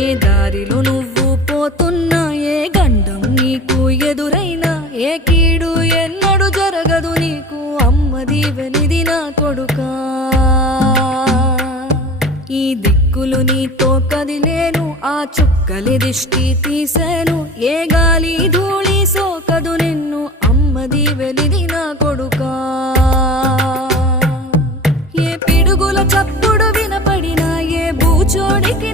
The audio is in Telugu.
ఏ దారిలో నువ్వు పోతున్నా, ఏ గండం నీకు ఎదురైనా, ఏ కీడు ఎన్నడు జరగదు నీకు, అమ్మ దీవెనిది నా కొడుకా. ఈ దిక్కులు నీతో కదిలేను, ఆ చుక్కలి దిష్టి తీసేను, ఏ గాలి ధూళి సోకదు నిన్ను, అమ్మ దీవెనిది నా కొడుకా. ఏ పిడుగుల చప్పుడు వినపడినా, ఏ బూచోడికి